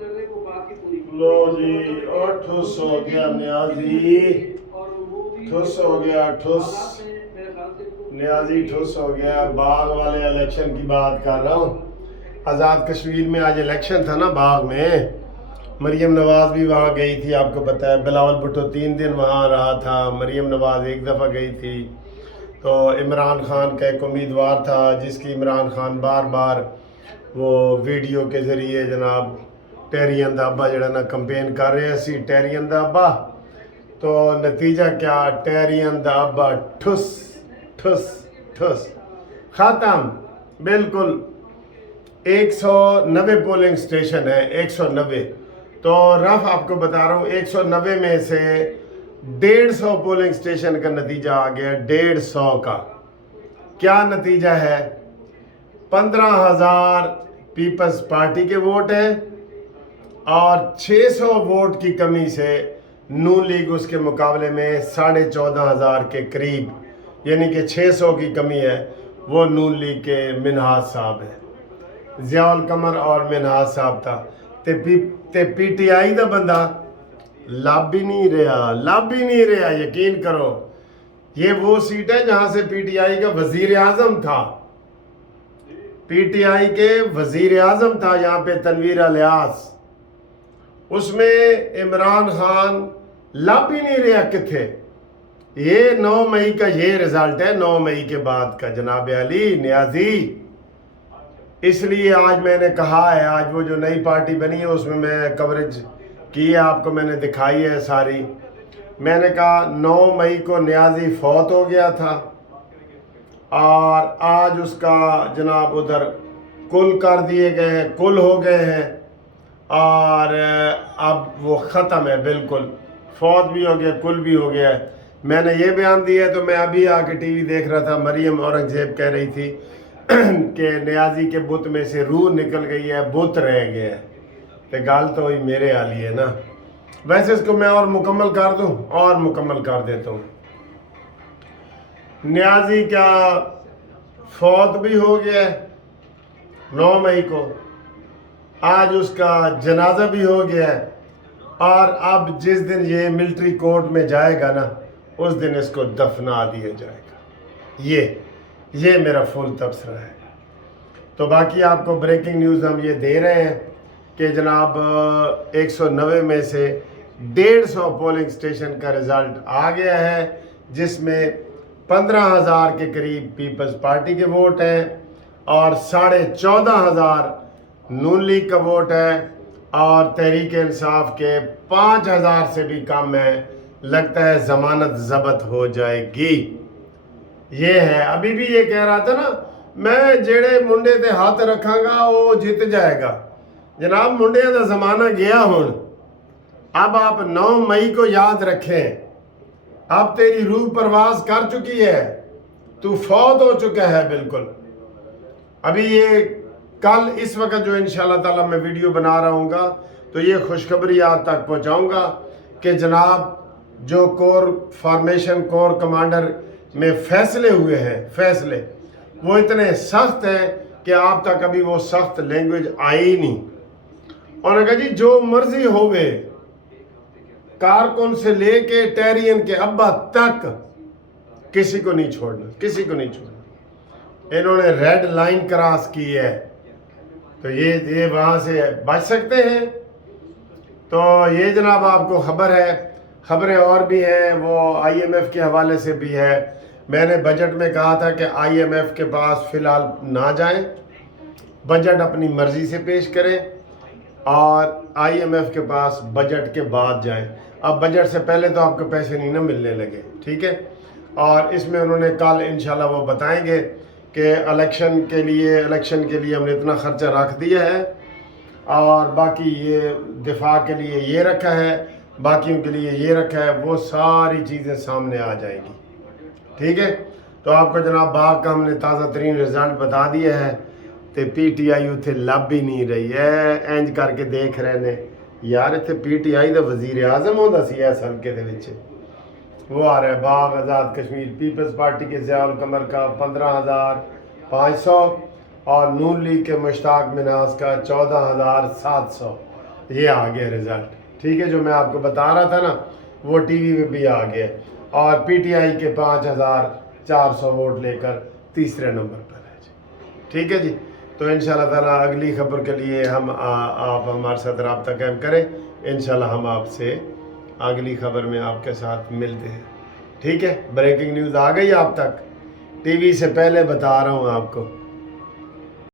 लो जी और ठुस हो गया न्याजी, ठुस हो गया ठुस, न्याजी ठुस हो गया। बाग वाले इलेक्शन की बात कर रहा हूँ। आज़ाद कश्मीर में आज इलेक्शन था ना बाग में, मरीम नवाज़ भी वहाँ गई थी, आपको पता है। बिलावल भुट्टो 3 दिन वहाँ रहा था, मरीम नवाज़ एक दफ़ा गई थी। तो इमरान खान का एक उम्मीदवार था जिसकी इमरान खान बार बार वो वीडियो के ज़रिए जनाब टैरियन दा अब्बा जड़ा ना कंपेन कर रहे सी, टैरियन दा अब्बा। तो नतीजा क्या, टैरियन दा अब्बा ठुस ठुस ठुस ख़त्म बिल्कुल। 190 पोलिंग स्टेशन है, 190। तो रफ आपको बता रहा हूँ, 190 में से 150 पोलिंग स्टेशन का नतीजा आ गया, 150 का। क्या नतीजा है? 15,000 पीपल्स पार्टी के वोट हैं और 600 वोट की कमी से नून लीग उसके मुकाबले में 14,500 के करीब, यानी कि 600 की कमी है। वो नून लीग के मिनहाज साहब है, ज़ियाउल कमर और मिनहाज साहब था। ते पीटीआई का बंदा लब ही नहीं रहा, यकीन करो। ये वो सीट है जहां से पीटीआई का वजीर आजम था, पीटीआई के वजीर आजम था यहाँ पे तनवीर अलियास। उसमें इमरान खान लब ही नहीं रहा किथे। ये 9 मई का ये रिजल्ट है, 9 मई के बाद का जनाब अली न्याजी। इसलिए आज मैंने कहा है, आज वो जो नई पार्टी बनी है उसमें मैं कवरेज की है, आपको मैंने दिखाई है सारी। मैंने कहा 9 मई को न्याजी फौत हो गया था और आज उसका जनाब उधर कुल कर दिए गए हैं, कुल हो गए हैं और अब वो ख़त्म है बिल्कुल। फौत भी हो गया, कुल भी हो गया है। मैंने ये बयान दिया है। तो मैं अभी आके टीवी देख रहा था, मरियम औरंगजेब कह रही थी कि न्याजी के बुत में से रूह निकल गई है, बुत रह गया है। तो गाल तो वही मेरे वाली है ना। वैसे इसको मैं और मुकम्मल कर दूं, और मुकम्मल कर देता हूँ। न्याजी क्या फौत भी हो गया है 9 मई को, आज उसका जनाजा भी हो गया है और अब जिस दिन ये मिलिट्री कोर्ट में जाएगा ना, उस दिन इसको दफना दिया जाएगा। ये मेरा फुल तबसरा है। तो बाकी आपको ब्रेकिंग न्यूज़ हम ये दे रहे हैं कि जनाब 190 में से 150 पोलिंग स्टेशन का रिज़ल्ट आ गया है, जिसमें 15,000 के करीब पीपल्स पार्टी के वोट हैं और 14,500 नून लीग का वोट है और तहरीक इंसाफ के 5,000 से भी कम है। लगता है ज़मानत ज़ब्त हो जाएगी। ये है, अभी भी ये कह रहा था ना, मैं जेड़े मुंडे ते हाथ रखांगा वो जीत जाएगा। जनाब मुंडे का ज़माना गया हुण। अब आप 9 मई को याद रखें, अब तेरी रूह परवाज कर चुकी है, तू फौत हो चुका है बिल्कुल। अभी ये कल इस वक्त जो इंशाल्लाह ताला मैं वीडियो बना रहा हूँगा, तो ये खुशखबरी आप तक पहुँचाऊँगा कि जनाब जो कोर फॉर्मेशन, कोर कमांडर में फैसले हुए हैं, फैसले वो इतने सख्त हैं कि आप तक अभी वो सख्त लैंग्वेज आई नहीं। और कहा जी जो मर्जी होवे, कारकुन से लेके टैरियन के अब्बा तक किसी को नहीं छोड़ना, किसी को नहीं छोड़ना। इन्होंने रेड लाइन क्रॉस की है, तो ये वहाँ से बच सकते हैं। तो ये जनाब आपको खबर है। खबरें और भी हैं, वो आईएमएफ के हवाले से भी है। मैंने बजट में कहा था कि आईएमएफ के पास फ़िलहाल ना जाएं, बजट अपनी मर्ज़ी से पेश करें और आईएमएफ के पास बजट के बाद जाएं। अब बजट से पहले तो आपको पैसे नहीं ना मिलने लगे, ठीक है। और इसमें उन्होंने कल इंशाल्लाह वो बताएंगे कि इलेक्शन के लिए हमने इतना ख़र्चा रख दिया है और बाकी ये दिफा के लिए ये रखा है, बाकियों के लिए ये रखा है। वो सारी चीज़ें सामने आ जाएगी, ठीक है। तो आपको जनाब बाग का हमने ताज़ा तरीन रिजल्ट बता दिया है। तो पीटीआई उत्थे लब ही नहीं रही है। इंज करके देख रहे ने यार, इतने पीटीआई का वजीर आजम होता सी इस हल्के दे विच। वो आ रहा है बाग आज़ाद कश्मीर पीपल्स पार्टी के ज़ियाउल कमर का 15,500 और नून लीग के मुश्ताक मिनाज का 14,700। یہ آ گیا رزلٹ، ٹھیک ہے، جو میں آپ کو بتا رہا تھا نا وہ ٹی وی پہ بھی آ گیا، اور پی ٹی آئی کے 5400 ووٹ لے کر تیسرے نمبر پر ہے جی، ٹھیک ہے جی۔ تو انشاءاللہ تعالیٰ اگلی خبر کے لیے آپ ہمارے ساتھ رابطہ قائم کریں، انشاءاللہ ہم آپ سے اگلی خبر میں آپ کے ساتھ ملتے ہیں، ٹھیک ہے۔ بریکنگ نیوز آ گئی آپ تک، ٹی وی سے پہلے بتا رہا ہوں آپ کو۔